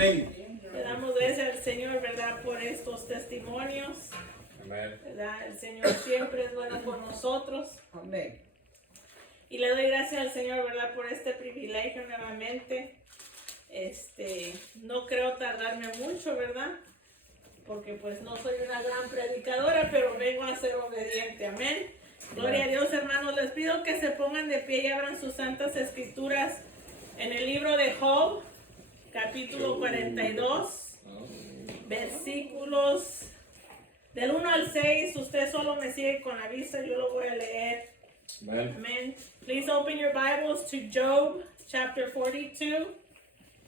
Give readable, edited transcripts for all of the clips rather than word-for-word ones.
Le damos gracias al Señor, ¿verdad? Por estos testimonios. Amén. ¿Verdad? El Señor siempre es bueno con nosotros. Amén. Y le doy gracias al Señor, ¿verdad? Por este privilegio nuevamente. No creo tardarme mucho, ¿verdad? Porque pues no soy una gran predicadora, pero vengo a ser obediente. Amén. Gloria a Dios, hermanos. Les pido que se pongan de pie y abran sus santas escrituras en el libro de Job, capítulo 42, versículos del 1 al 6. Usted solo me sigue con la vista, yo lo voy a leer. Amen. Amen. Please open your Bibles to Job chapter 42.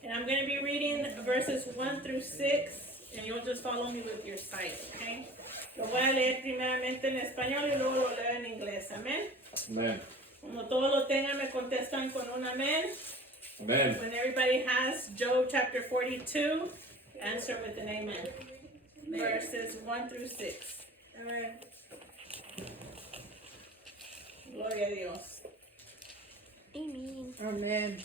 And I'm going to be reading verses 1 through 6. And you'll just follow me with your sight, okay? Lo voy a leer primeramente en español y luego lo leo en inglés. Amén. Amen. Como todos lo tengan, me contestan con un amén. Amen. When everybody has Job chapter 42, answer with an amen. Verses 1 through 6. Amen. Gloria a Dios. Amen. Amén.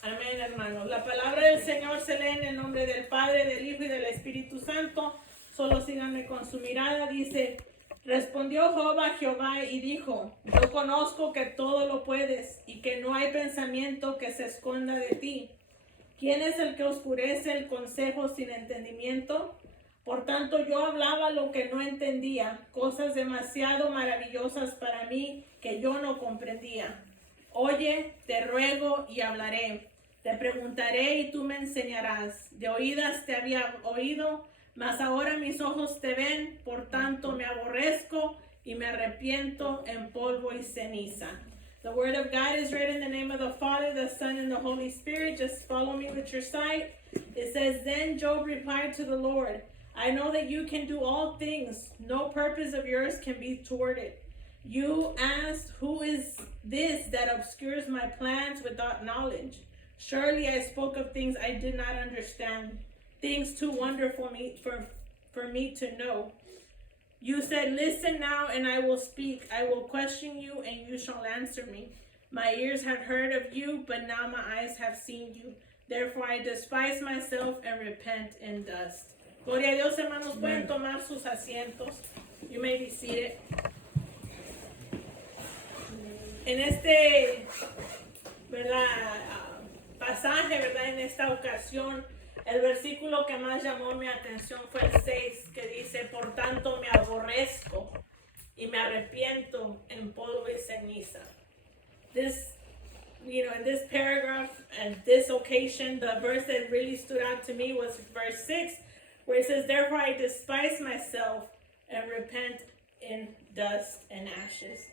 Amén, hermanos. La palabra del Señor se lee en el nombre del Padre, del Hijo y del Espíritu Santo. Solo síganme con su mirada. Dice: respondió Job a Jehová y dijo: yo conozco que todo lo puedes y que no hay pensamiento que se esconda de ti. ¿Quién es el que oscurece el consejo sin entendimiento? Por tanto, yo hablaba lo que no entendía, cosas demasiado maravillosas para mí que yo no comprendía. Oye, te ruego y hablaré. Te preguntaré y tú me enseñarás. De oídas te había oído, mas ahora mis ojos te ven. Por tanto, me aborrezco y me arrepiento en polvo y ceniza. The word of God is read in the name of the Father, the Son, and the Holy Spirit. Just follow me with your sight. It says, then Job replied to the Lord, I know that you can do all things. No purpose of yours can be thwarted. You asked, who is this that obscures my plans without knowledge? Surely I spoke of things I did not understand, things too wonderful for me to know. You said, listen now and I will speak. I will question you and you shall answer me. My ears have heard of you, but now my eyes have seen you. Therefore I despise myself and repent in dust. Gloria a Dios, hermanos. Pueden tomar sus asientos. You may be seated. En este, ¿verdad? Pasaje, ¿verdad? En esta ocasión, el versículo que más llamó mi atención fue el 6, que dice: por tanto me aborrezco y me arrepiento en polvo y ceniza. This, in this paragraph and this occasion, the verse that really stood out to me was verse 6, where it says, therefore I despise myself and repent in dust and ashes.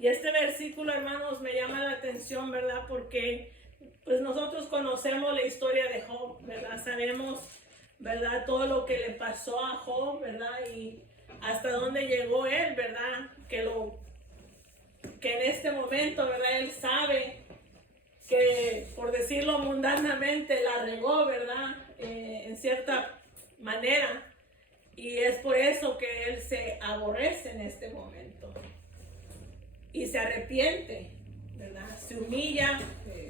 Y este versículo, hermanos, me llama la atención, ¿verdad? Porque pues nosotros conocemos la historia de Job, ¿verdad? Sabemos, ¿verdad? Todo lo que le pasó a Job, ¿verdad? Y hasta dónde llegó él, ¿verdad? Que en este momento, ¿verdad? Él sabe que, por decirlo mundanamente, la regó, ¿verdad? En cierta manera. Y es por eso que él se aborrece en este momento. Y se arrepiente, ¿verdad? Se humilla,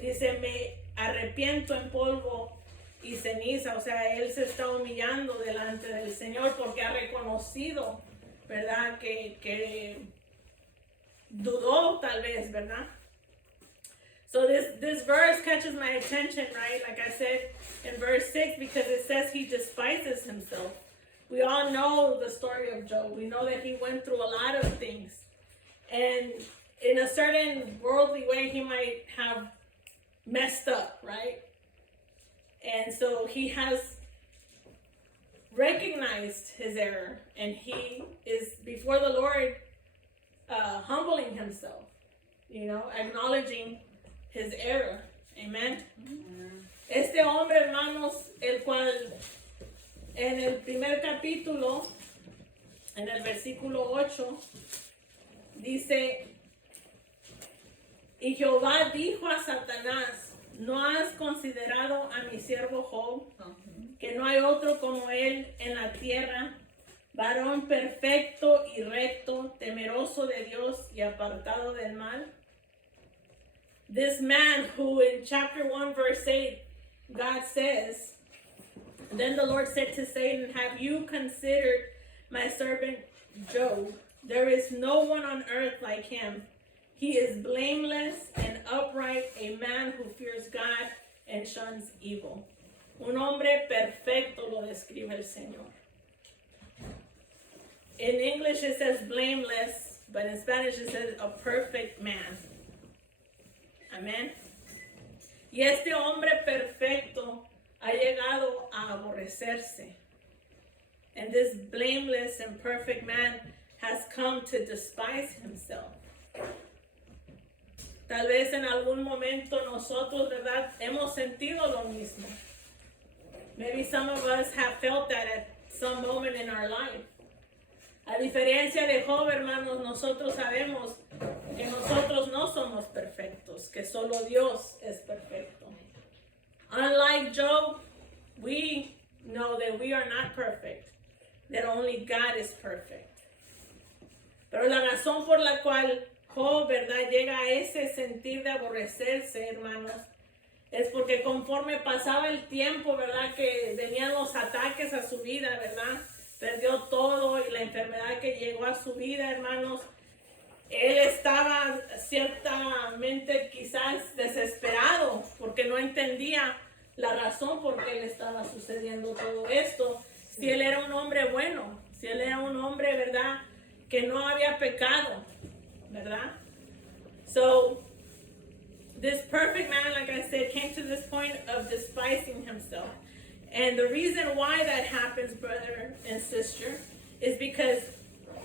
dice, me arrepiento en polvo y ceniza. O sea, él se está humillando delante del Señor porque ha reconocido, ¿verdad? Que dudó tal vez, ¿verdad? So this verse catches my attention, right? Like I said in verse 6, because it says he despises himself. We all know the story of Job. We know that he went through a lot of things. And in a certain worldly way, he might have messed up, right? And so he has recognized his error, and he is before the Lord, humbling himself, acknowledging his error. Amen. Este hombre, hermanos, el cual en el primer capítulo, en el versículo 8, dice: y Jehová dijo a Satanás, ¿no has considerado a mi siervo Job, que no hay otro como él en la tierra, varón perfecto y recto, temeroso de Dios y apartado del mal? This man who in chapter 1 verse 8, God says Then the Lord said to Satan, have you considered my servant Job? There is no one on earth like him. He is blameless and upright, a man who fears God and shuns evil. Un hombre perfecto lo describe el Señor. In English it says blameless, but in Spanish it says a perfect man. Amén. Y este hombre perfecto ha llegado a aborrecerse. And this blameless and perfect man has come to despise himself. Tal vez en algún momento nosotros, ¿verdad?, hemos sentido lo mismo. Maybe some of us have felt that at some moment in our life. A diferencia de Job, hermanos, nosotros sabemos que nosotros no somos perfectos, que solo Dios es perfecto. Unlike Job, we know that we are not perfect, that only God is perfect. Pero la razón por la cual Job, ¿verdad?, llega a ese sentir de aborrecerse, hermanos, es porque conforme pasaba el tiempo, ¿verdad?, que venían los ataques a su vida, ¿verdad?, perdió todo y la enfermedad que llegó a su vida, hermanos, él estaba ciertamente quizás desesperado porque no entendía la razón por qué le estaba sucediendo todo esto. Si él era un hombre bueno, si él era un hombre, ¿verdad?, que no había pecado, ¿verdad? So, this perfect man, like I said, came to this point of despising himself. And the reason why that happens, brother and sister, is because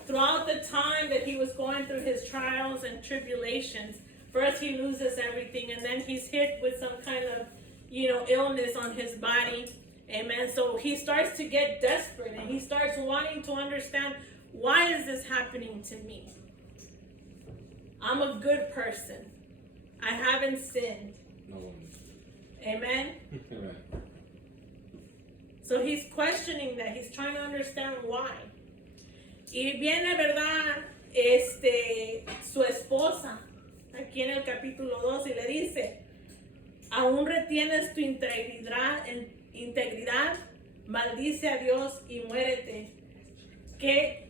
throughout the time that he was going through his trials and tribulations, first he loses everything, and then he's hit with some kind of, illness on his body. Amen. So he starts to get desperate, and he starts wanting to understand, why is this happening to me? I'm a good person. I haven't sinned. No. Amen. Amen. So he's questioning that. He's trying to understand why. Y viene, ¿verdad?, su esposa, aquí en el capítulo 2, y le dice, aún retienes tu integridad, maldice a Dios y muérete. Que,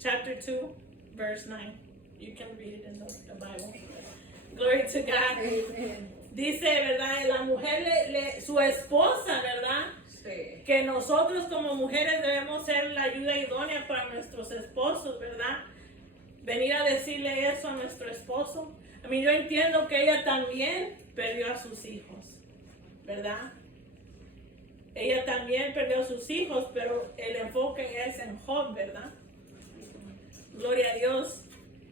chapter 2, verse 9. You can read it in the Bible. Glory to God. Amen. Dice, ¿verdad? La mujer, su esposa, ¿verdad? Sí. Que nosotros como mujeres debemos ser la ayuda idónea para nuestros esposos, ¿verdad? Venir a decirle eso a nuestro esposo. A mí yo entiendo que ella también perdió a sus hijos, ¿verdad? Ella también perdió a sus hijos, pero el enfoque es en Job, ¿verdad? Gloria a Dios.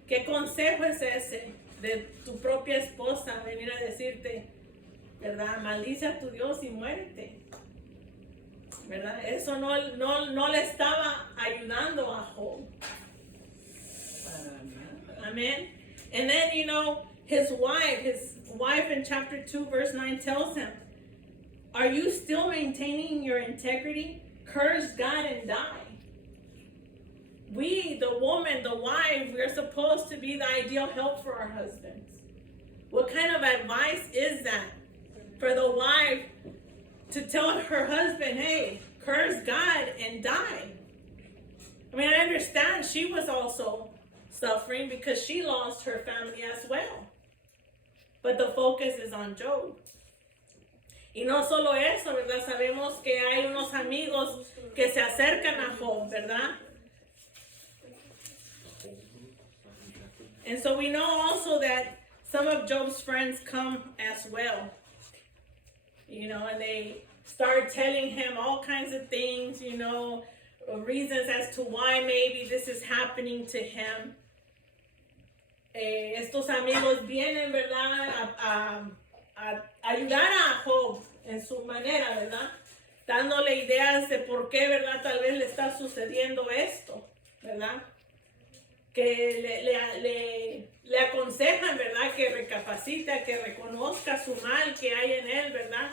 ¿Qué consejo es ese de tu propia esposa venir a decirte, ¿verdad? Maldice a tu Dios y muérete, ¿verdad? Eso no le estaba ayudando a Job. Amen. And then, his wife in chapter 2, verse 9 tells him, are you still maintaining your integrity? Curse God and die. We, the woman, the wife, we're supposed to be the ideal help for our husbands. What kind of advice is that for the wife to tell her husband, hey, curse God and die? I mean, I understand she was also suffering because she lost her family as well. But the focus is on Job. Y no solo eso, ¿verdad? Sabemos que hay unos amigos que se acercan a Job, ¿verdad? And so we know also that some of Job's friends come as well. And they start telling him all kinds of things, reasons as to why maybe this is happening to him. Estos amigos vienen, ¿verdad?, a ayudar a Job en su manera, ¿verdad? Dándole ideas de por qué, ¿verdad?, tal vez le está sucediendo esto, ¿verdad? Que le aconsejan, ¿verdad?, que recapacita, que reconozca su mal que hay en él, ¿verdad?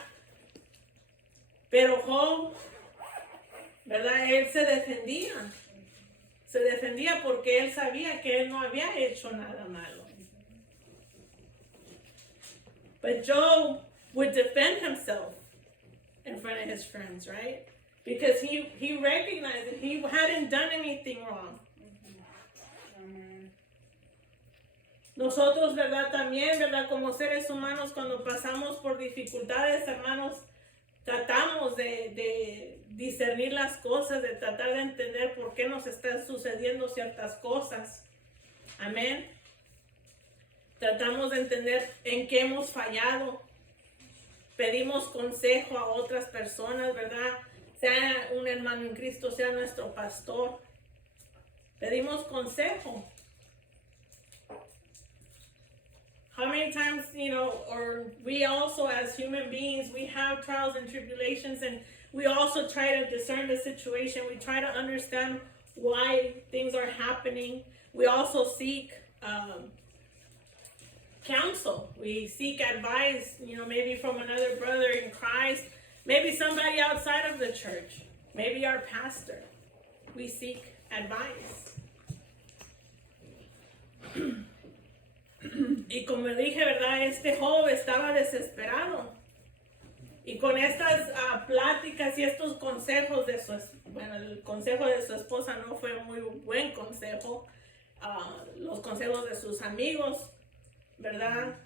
Pero Job, ¿verdad?, él se defendía porque él sabía que él no había hecho nada malo. But Job would defend himself and front of his friends, right? Because he recognized that he hadn't done anything wrong. Nosotros, ¿verdad? También, ¿verdad? Como seres humanos, cuando pasamos por dificultades, hermanos, tratamos de discernir las cosas, de tratar de entender por qué nos están sucediendo ciertas cosas. Amén. Tratamos de entender en qué hemos fallado. Pedimos consejo a otras personas, ¿verdad? Sea un hermano en Cristo, sea nuestro pastor. Pedimos consejo. How many times, or we also as human beings, we have trials and tribulations, and we also try to discern the situation. We try to understand why things are happening. We also seek counsel. We seek advice, maybe from another brother in Christ, maybe somebody outside of the church, maybe our pastor. We seek advice. Y como dije, ¿verdad? Este joven estaba desesperado. Y con estas pláticas y estos consejos el consejo de su esposa no fue muy buen consejo. Los consejos de sus amigos, ¿verdad?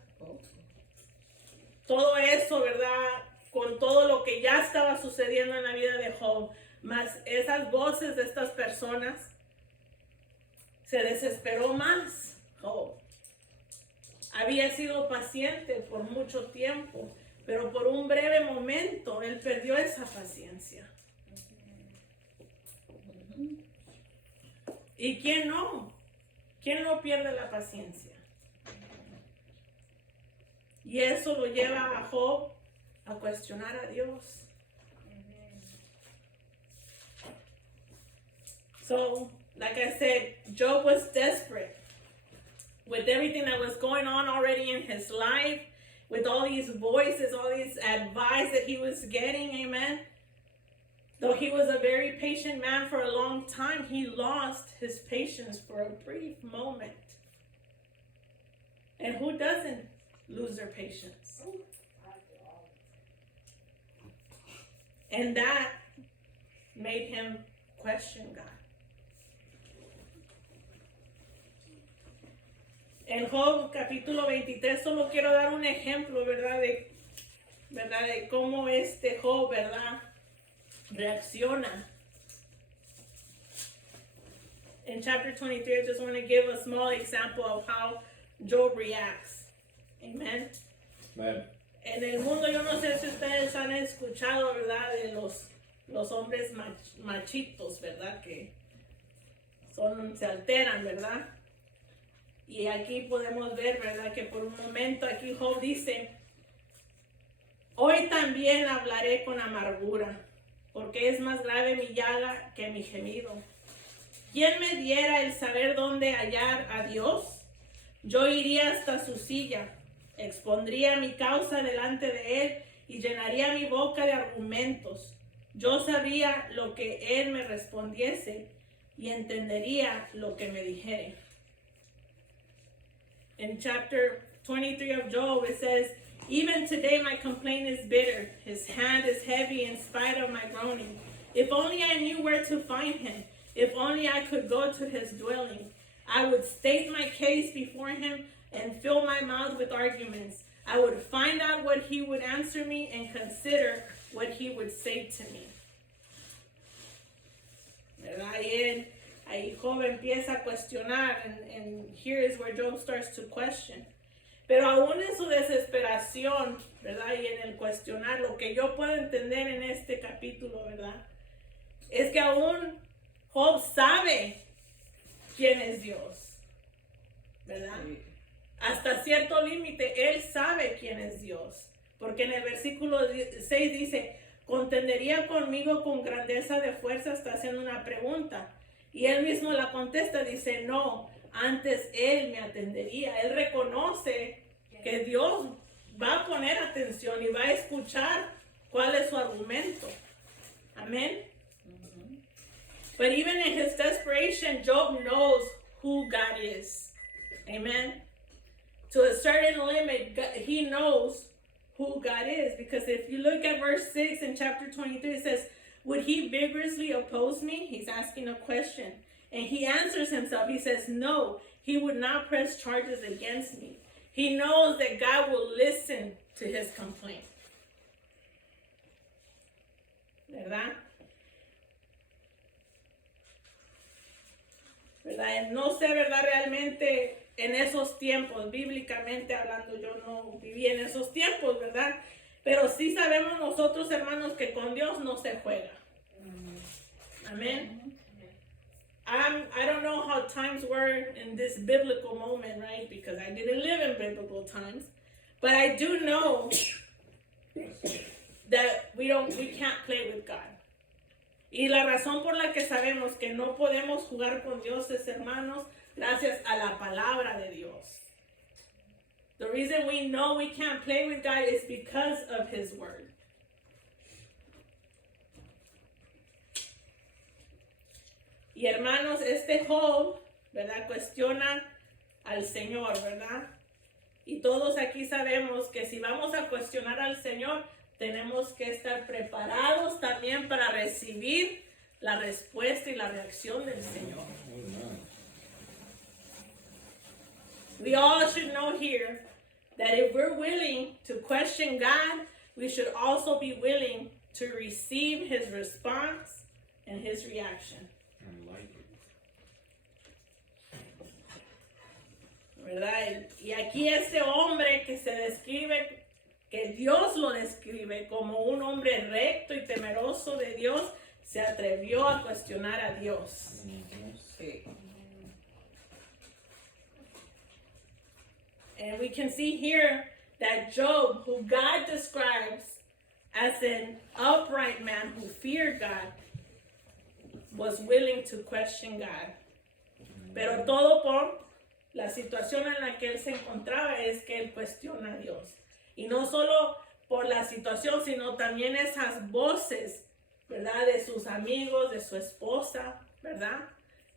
Todo eso, ¿verdad? Con todo lo que ya estaba sucediendo en la vida de Job, más esas voces de estas personas, se desesperó más Job. Había sido paciente por mucho tiempo, pero por un breve momento él perdió esa paciencia. ¿Y quién no? ¿Quién no pierde la paciencia? Y eso lo lleva a Job a cuestionar a Dios. So, like I said, Job was desperate. With everything that was going on already in his life, with all these voices, all these advice that he was getting, amen. Though he was a very patient man for a long time, he lost his patience for a brief moment. And who doesn't lose their patience? And that made him question God. En Job capítulo 23 solo quiero dar un ejemplo, ¿verdad? De cómo este Job, ¿verdad? Reacciona. In chapter 23, I just want to give a small example of how Job reacts. Amen. Amen. En el mundo, yo no sé si ustedes han escuchado, ¿verdad? De los hombres machitos, ¿verdad? Que se alteran, ¿verdad? Y aquí podemos ver, ¿verdad? Que por un momento aquí Job dice, hoy también hablaré con amargura, porque es más grave mi llaga que mi gemido. ¿Quién me diera el saber dónde hallar a Dios? Yo iría hasta su silla, expondría mi causa delante de él y llenaría mi boca de argumentos. Yo sabría lo que él me respondiese y entendería lo que me dijere. In chapter 23 of Job, it says, even today my complaint is bitter. His hand is heavy in spite of my groaning. If only I knew where to find him. If only I could go to his dwelling. I would state my case before him and fill my mouth with arguments. I would find out what he would answer me and consider what he would say to me. ¿Verdad? Ahí Job empieza a cuestionar, and here is where Job starts to question. Pero aún en su desesperación, ¿verdad? Y en el cuestionar, lo que yo puedo entender en este capítulo, ¿verdad? Es que aún Job sabe quién es Dios, ¿verdad? Hasta cierto límite, él sabe quién es Dios. Porque en el versículo 6 dice, contendería conmigo con grandeza de fuerza, está haciendo una pregunta. Y él mismo la contesta, dice, no, antes él me atendería. Él reconoce que Dios va a poner atención y va a escuchar cuál es su argumento. Amén. But even in his desperation, Job knows who God is. Amen. To a certain limit, he knows who God is. Because if you look at verse 6 in chapter 23, it says, would he vigorously oppose me? He's asking a question. And he answers himself. He says, no, he would not press charges against me. He knows that God will listen to his complaint. ¿Verdad? ¿Verdad? No sé, ¿verdad? Realmente en esos tiempos, bíblicamente hablando, yo no viví en esos tiempos, ¿verdad? Pero sí sabemos nosotros, hermanos, que con Dios no se juega. Amén. I don't know how times were in this biblical moment, right? Because I didn't live in biblical times. But I do know that we can't play with God. Y la razón por la que sabemos que no podemos jugar con Dios es, hermanos, gracias a la palabra de Dios. The reason we know we can't play with God is because of his word. Y hermanos, este Job, ¿verdad? Cuestiona al Señor, ¿verdad? Y todos aquí sabemos que si vamos a cuestionar al Señor, tenemos que estar preparados también para recibir la respuesta y la reacción del Señor. We all should know here that if we're willing to question God, we should also be willing to receive his response and his reaction. ¿Verdad? Y aquí este hombre que se describe, que Dios lo describe como un hombre recto y temeroso de Dios, se atrevió a cuestionar a Dios. Sí. And we can see here that Job, who God describes as an upright man who feared God, was willing to question God. Pero todo por la situación en la que él se encontraba es que él cuestiona a Dios. Y no solo por la situación, sino también esas voces, ¿verdad? De sus amigos, de su esposa, ¿verdad?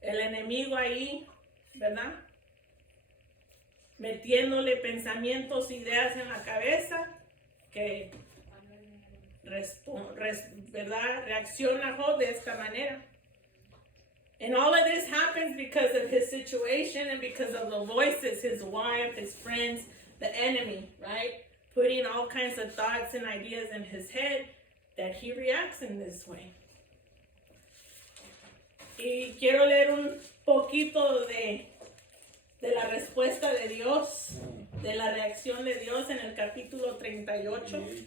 El enemigo ahí, ¿verdad? Metiéndole pensamientos, ideas en la cabeza que, ¿verdad? Reacciona Job de esta manera. And all of this happens because of his situation and because of the voices, his wife, his friends, the enemy, right? Putting all kinds of thoughts and ideas in his head that he reacts in this way. Y quiero leer un poquito de la respuesta de Dios, de la reacción de Dios en el capítulo 38.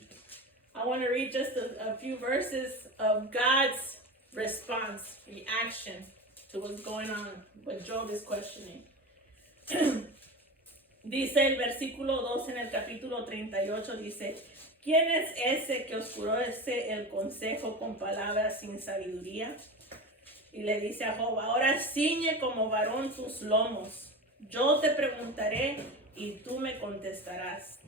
I want to read just a few verses of God's response, reaction to what's going on, what Job is questioning. Dice el versículo 2 en el capítulo 38, dice, ¿quién es ese que oscurece el consejo con palabras sin sabiduría? Y le dice a Job, ahora ciñe como varón tus lomos. Yo te preguntaré y tú me contestarás.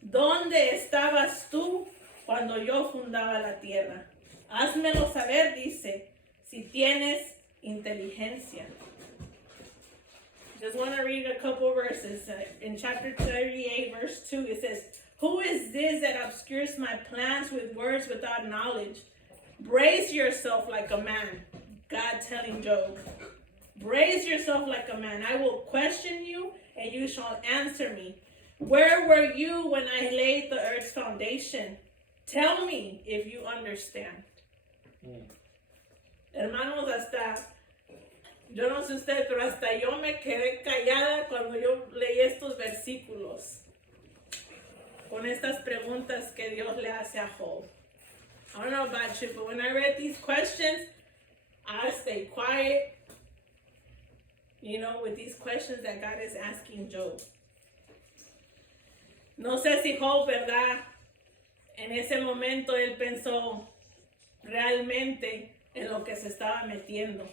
¿Dónde estabas tú cuando yo fundaba la tierra? Házmelo saber, dice, si tienes inteligencia. Just want to read a couple verses. In chapter 38, verse 2, it says, who is this that obscures my plans with words without knowledge? Brace yourself like a man. God telling Job, brace yourself like a man. I will question you and you shall answer me. Where were you when I laid the earth's foundation? Tell me if you understand. Hermanos, hasta, yo no sé usted, pero hasta yo me quedé callada cuando yo leí estos versículos con estas preguntas que Dios le hace a Job. I don't know about you, but when I read these questions, I stayed quiet, with these questions that God is asking Job. No sé si Job, ¿verdad? En ese momento él pensó realmente en lo que se estaba metiendo.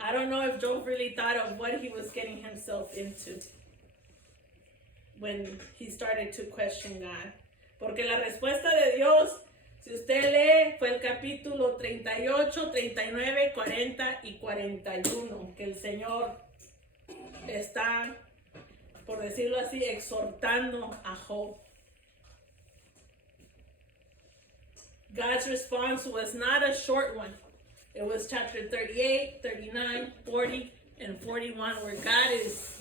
I don't know if Job really thought of what he was getting himself into when he started to question God. Porque la respuesta de Dios, si usted lee, fue el capítulo 38, 39, 40 y 41, que el Señor está, por decirlo así, exhortando a Job. God's response was not a short one. It was chapter 38, 39, 40, and 41, where God is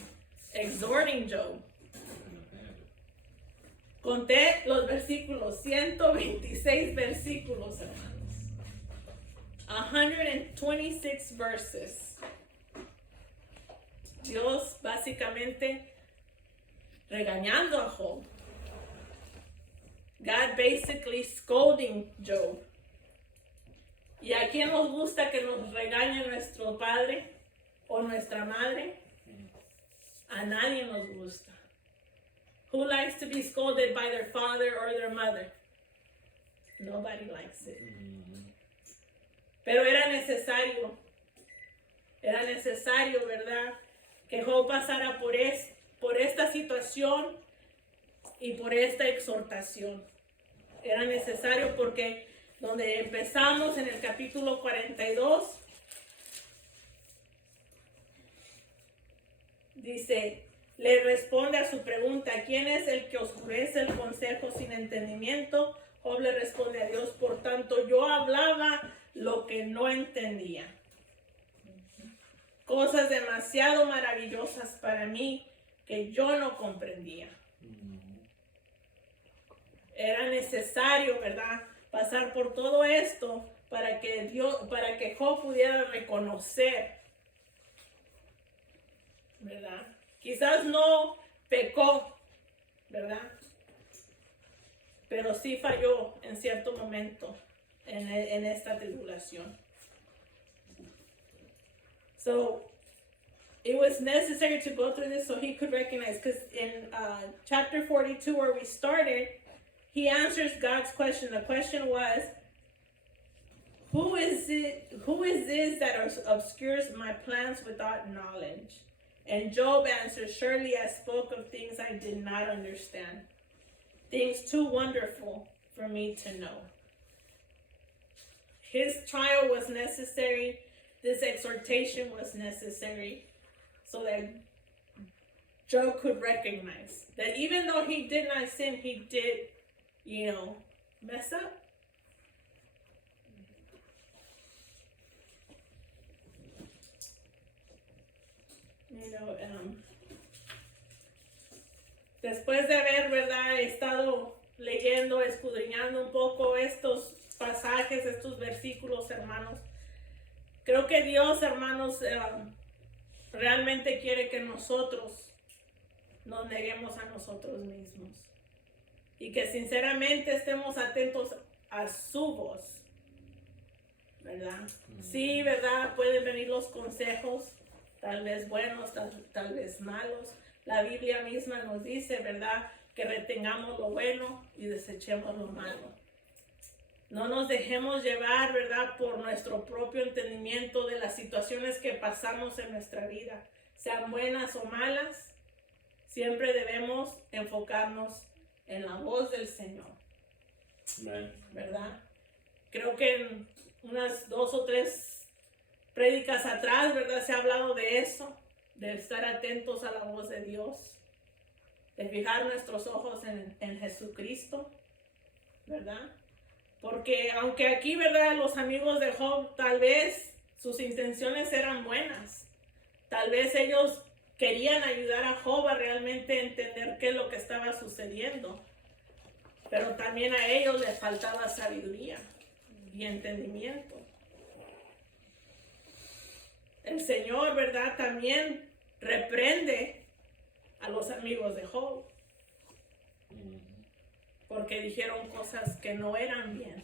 exhorting Job. Conté los versículos, 126 versículos, hermanos. 126 verses. Dios básicamente regañando a Job. God basically scolding Job. ¿Y a quién nos gusta que nos regañe nuestro padre o nuestra madre? A nadie nos gusta. Who likes to be scolded by their father or their mother? Nobody likes it. Pero era necesario, ¿verdad? Que Job pasara por esta situación y por esta exhortación. Era necesario porque donde empezamos en el capítulo 42, dice, le responde a su pregunta, ¿quién es el que oscurece el consejo sin entendimiento? Job le responde a Dios, por tanto yo hablaba lo que no entendía. Cosas demasiado maravillosas para mí que yo no comprendía. Era necesario, ¿verdad?, pasar por todo esto para que Job pudiera reconocer, ¿verdad? Quizás no pecó, ¿verdad? Pero sí falló en cierto momento en esta tribulación. So, it was necessary to go through this so he could recognize, because in chapter 42 where we started, he answers God's question. The question was, who is this that obscures my plans without knowledge? And Job answers, surely I spoke of things I did not understand, things too wonderful for me to know. His trial was necessary. This exhortation was necessary so that Job could recognize that even though he did not sin, he did, mess up. Después de haber, ¿verdad?, estado leyendo, escudriñando un poco estos pasajes, estos versículos, hermanos, creo que Dios, hermanos, realmente quiere que nosotros nos neguemos a nosotros mismos y que sinceramente estemos atentos a su voz, ¿verdad? Sí, ¿verdad? Pueden venir los consejos, tal vez buenos, tal vez malos. La Biblia misma nos dice, ¿verdad?, que retengamos lo bueno y desechemos lo malo. No nos dejemos llevar, ¿verdad?, por nuestro propio entendimiento de las situaciones que pasamos en nuestra vida, sean buenas o malas. Siempre debemos enfocarnos en la voz del Señor. Amen. ¿Verdad? Creo que en unas 2 o 3 prédicas atrás, ¿verdad?, se ha hablado de eso, de estar atentos a la voz de Dios, de fijar nuestros ojos en Jesucristo, ¿verdad? Porque aunque aquí, ¿verdad?, los amigos de Job, tal vez sus intenciones eran buenas, tal vez ellos querían ayudar a Job a realmente entender qué es lo que estaba sucediendo, pero también a ellos les faltaba sabiduría y entendimiento. El Señor, ¿verdad?, también reprende a los amigos de Job porque dijeron cosas que no eran bien.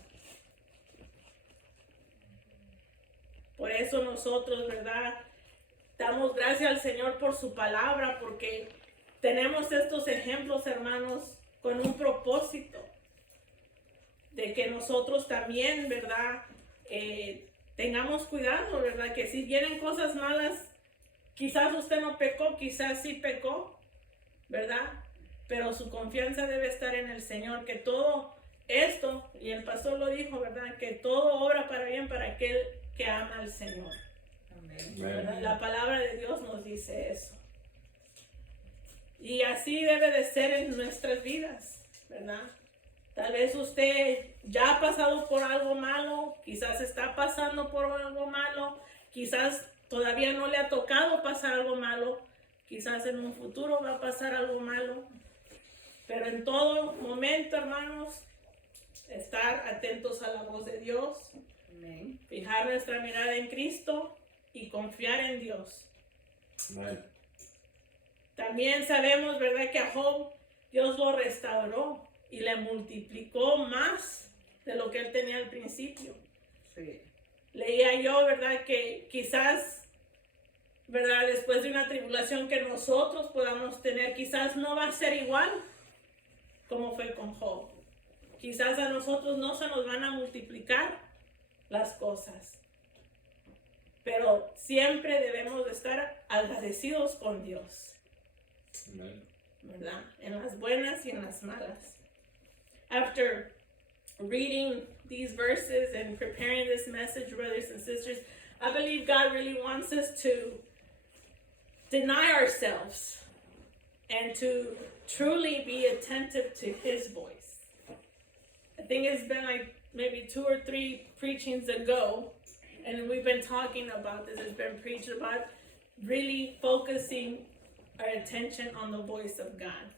Por eso nosotros, ¿verdad?, damos gracias al Señor por su palabra, porque tenemos estos ejemplos, hermanos, con un propósito de que nosotros también, ¿verdad?, tengamos cuidado, ¿verdad?, que si vienen cosas malas, quizás usted no pecó, quizás sí pecó, ¿verdad?, pero su confianza debe estar en el Señor, que todo esto, y el pastor lo dijo, ¿verdad?, que todo obra para bien para aquel que ama al Señor. ¿Verdad? La palabra de Dios nos dice eso. Y así debe de ser en nuestras vidas, ¿verdad? Tal vez usted ya ha pasado por algo malo, quizás está pasando por algo malo, quizás todavía no le ha tocado pasar algo malo, quizás en un futuro va a pasar algo malo. Pero en todo momento, hermanos, estar atentos a la voz de Dios, Amén. fijar nuestra mirada en Cristo y confiar en Dios. Amen. También sabemos, ¿verdad?, que a Job Dios lo restauró y le multiplicó más de lo que él tenía al principio. Sí. Leía yo, ¿verdad?, que quizás, ¿verdad?, después de una tribulación que nosotros podamos tener, quizás no va a ser igual como fue con Job. Quizás a nosotros no se nos van a multiplicar las cosas. Pero siempre debemos de estar agradecidos con Dios, Amen. ¿verdad? En las buenas y en las malas. After reading these verses and preparing this message, brothers and sisters, I believe God really wants us to deny ourselves and to truly be attentive to His voice. I think it's been like maybe 2 or 3 preachings ago, and we've been talking about this. It's been preached about really focusing our attention on the voice of God.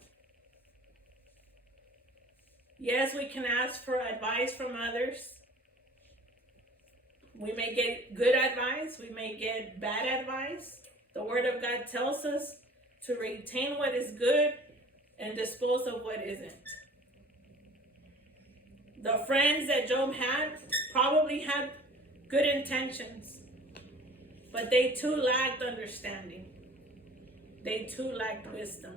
Yes, we can ask for advice from others. We may get good advice. We may get bad advice. The Word of God tells us to retain what is good and dispose of what isn't. The friends that Job had probably had good intentions, but they too lacked understanding. They too lacked wisdom.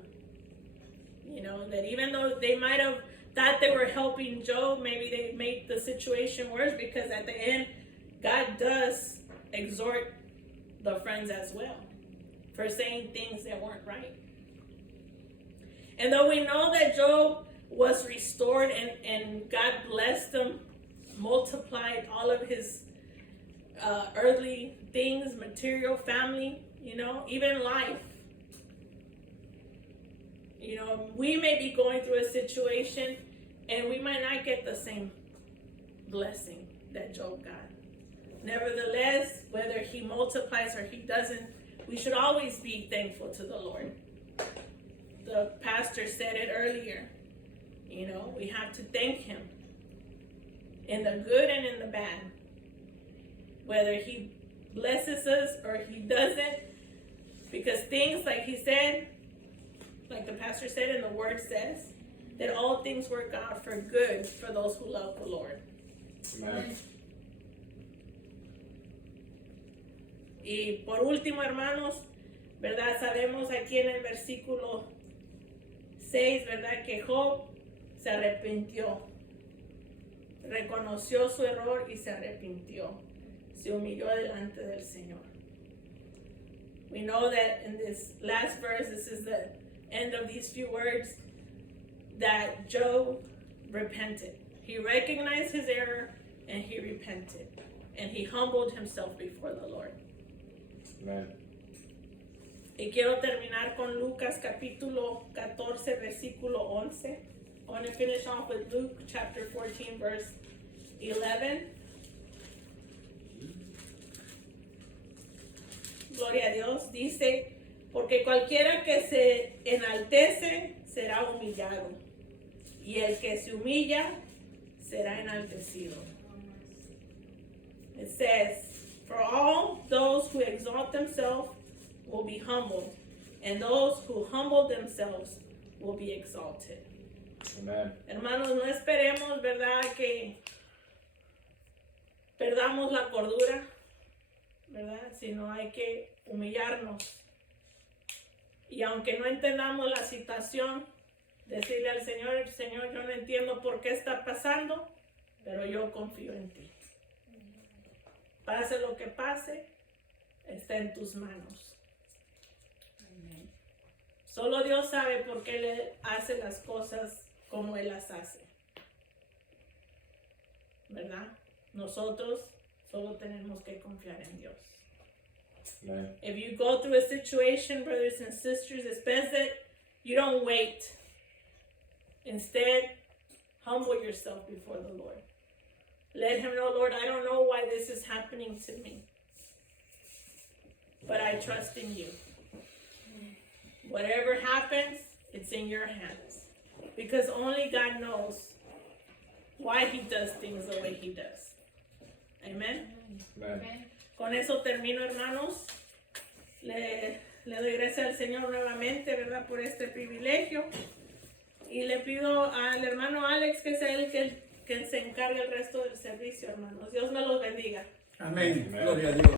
You know, that even though they might have thought they were helping Job, maybe they made the situation worse, because at the end, God does exhort the friends as well for saying things that weren't right. And though we know that Job was restored and God blessed him, multiplied all of his earthly things, material, family, you know, even life. You know, we may be going through a situation and we might not get the same blessing that Job got. Nevertheless, whether he multiplies or he doesn't, we should always be thankful to the Lord. The pastor said it earlier. You know, we have to thank Him in the good and in the bad. Whether He blesses us or He doesn't. Because things, like he said, like the pastor said and the Word says, that all things work out for good for those who love the Lord. Amen. Y por último, hermanos, ¿verdad? Sabemos aquí en el versículo 6, ¿verdad? Que Job se arrepintió. Reconoció su error y se arrepintió. Se humilló delante del Señor. We know that in this last verse, this is the end of these few words, that Job repented. He recognized his error and he repented. And he humbled himself before the Lord. Amen. Y quiero terminar con Lucas capítulo 14, versículo 11. I want to finish off with Luke chapter 14, verse 11. Gloria a Dios. Dice, porque cualquiera que se enaltece será humillado, y el que se humilla será enaltecido. It says, for all those who exalt themselves will be humbled, and those who humble themselves will be exalted. Amen. Hermanos, no esperemos, ¿verdad?, que perdamos la cordura, ¿verdad? Sino hay que humillarnos. Y aunque no entendamos la situación, decirle al Señor, Señor, yo no entiendo por qué está pasando, pero yo confío en ti. Pase lo que pase, está en tus manos. Amén. Solo Dios sabe por qué Él hace las cosas como Él las hace. ¿Verdad? Nosotros solo tenemos que confiar en Dios. Amen. If you go through a situation, brothers and sisters, it's best that you don't wait. Instead, Humble yourself before the Lord. Let him know, Lord, I don't know why this is happening to me, but I trust in you. Whatever happens, it's in your hands. Because only God knows why he does things the way he does. Amen. Amen. Con eso termino, hermanos. Le doy gracias al Señor nuevamente, ¿verdad? Por este privilegio. Y le pido al hermano Alex que sea el que se encargue el resto del servicio, hermanos. Dios me los bendiga. Amén. Amén. Gloria a Dios.